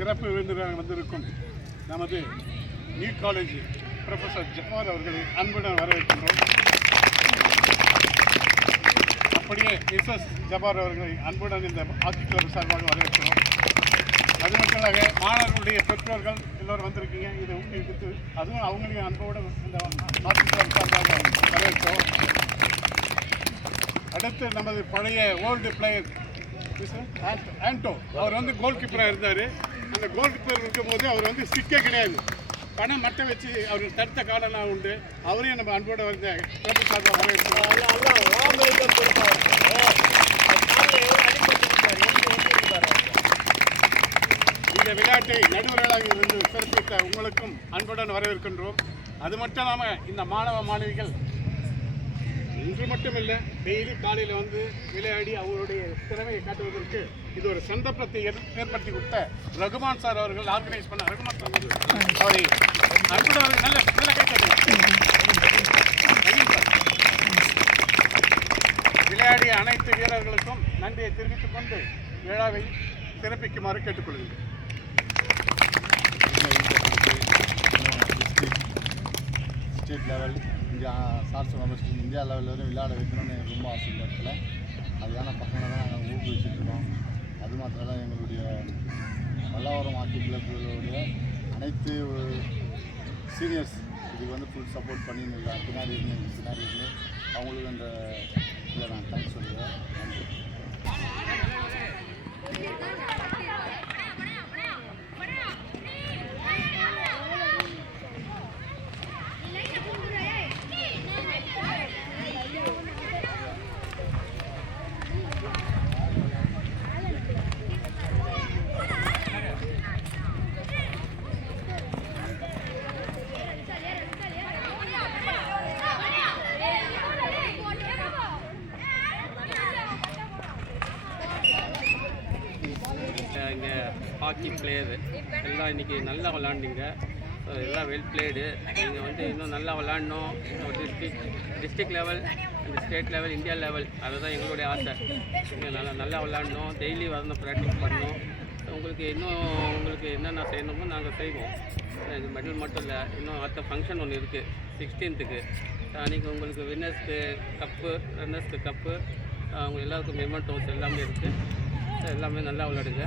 சிறப்பு விருந்தினராக வந்திருக்கும் நமது நியூ காலேஜ் ப்ரொஃபஸர் ஜவார் அவர்களை அன்புடன் வரவேற்கின்றோம். அப்படியே எஸ்எஸ் ஜபார் அவர்களை அன்புடன் இந்த ஹாக்கி கிளப் சார்பாக வரவேற்கிறோம். அது மட்டும் இல்லாத மாணவர்களுடைய பெற்றோர்கள் எல்லோரும் வந்திருக்கீங்க. இதை ஊக்குவித்து அதுவும் அவங்களையும் அன்போடு இந்த ஹாக்கி சார்பாக வரவேற்கிறோம். அடுத்து நமது பழைய ஓல்டு பிளேயர் ஆண்டோ அவர் வந்து கோல் கீப்பராக இருந்தார். அந்த கோல் கீப்பர் இருக்கும்போது அவர் வந்து ஸ்டிக்கே கிடையாது. பணம் மட்டும் வச்சு அவர் தடுத்த காலம்லாம் உண்டு. அவரையும் நம்ம அன்போடு வந்து பிரபு சார்பாக இந்த விளையாட்டை நடுவர்களாக இருந்து சிறப்பித்த உங்களுக்கும் அன்புடன் வரவேற்கின்றோம். அது மட்டும் இல்லாமல் இந்த மாணவ மாணவிகள் இன்று மட்டும் இல்லை டெய்லி காலையில் வந்து விளையாடி அவருடைய திறமையை காட்டுவதற்கு இது ஒரு சந்தர்ப்பத்தை ஏற்படுத்தி கொடுத்த ரகுமான் சார் அவர்கள் ஆர்கனைஸ் பண்ண ரகுமான் சார் வந்து அவரை அன்புடன் அவர்கள் நல்ல நல்ல விளையாடிய அனைத்து வீரர்களுக்கும் நன்றியை தெரிவித்துக் கொண்டு விழாவை சிறப்பிக்குமாறு கேட்டுக்கொள்கிறேன். ஸ்டேட் லெவல் இந்தியா சார் சொன்ன மாதிரி இந்தியா லெவலில் வரையும் விளையாட வைக்கணும்னு எனக்கு ரொம்ப ஆசை இந்த இடத்துல. அதுக்கான பசங்களை தான் நாங்கள் ஊக்குவிச்சுட்ருக்கோம் அது மாத்திரம் தான் எங்களுடைய பல்லாவரம் ஹாக்கி கிளப்புகளுடைய அனைத்து சீனியர்ஸ் இதுக்கு வந்து ஃபுல் சப்போர்ட் பண்ணின்னு பின்னாடி இருந்து பின்னாடி இருந்து அவங்களுக்கு அந்த இதில் நான் தேங்க்ஸ் சொல்லுவேன் நன்றி. இங்கே ஹாக்கி பிளேயரு எல்லாம் இன்றைக்கி நல்லா விளாண்டிங்க. எல்லாம் வெல் பிளேடு நீங்கள் வந்து இன்னும் நல்லா விளாடணும். டிஸ்ட்ரிக் டிஸ்ட்ரிக்ட் லெவல் அந்த ஸ்டேட் லெவல் இந்தியா லெவல் அதுதான் எங்களுடைய ஆசை. நீங்கள் நல்லா நல்லா விளாடணும். டெய்லி வரணும் ப்ராக்டிஸ் பண்ணணும். உங்களுக்கு இன்னும் உங்களுக்கு என்னென்ன செய்யணுமோ நாங்கள் செய்வோம். இது மெடல் மட்டும் இல்லை. இன்னும் அடுத்த ஃபங்க்ஷன் ஒன்று இருக்குது சிக்ஸ்டீன்த்துக்கு அன்றைக்கி உங்களுக்கு வின்னர்ஸ்க்கு கப்பு ரன்னர்ஸ்க்கு கப்பு அவங்க எல்லாருக்கும் மெமெண்டோஸ் எல்லாமே இருக்குது எல்லாமே நல்லா விளையாடுங்க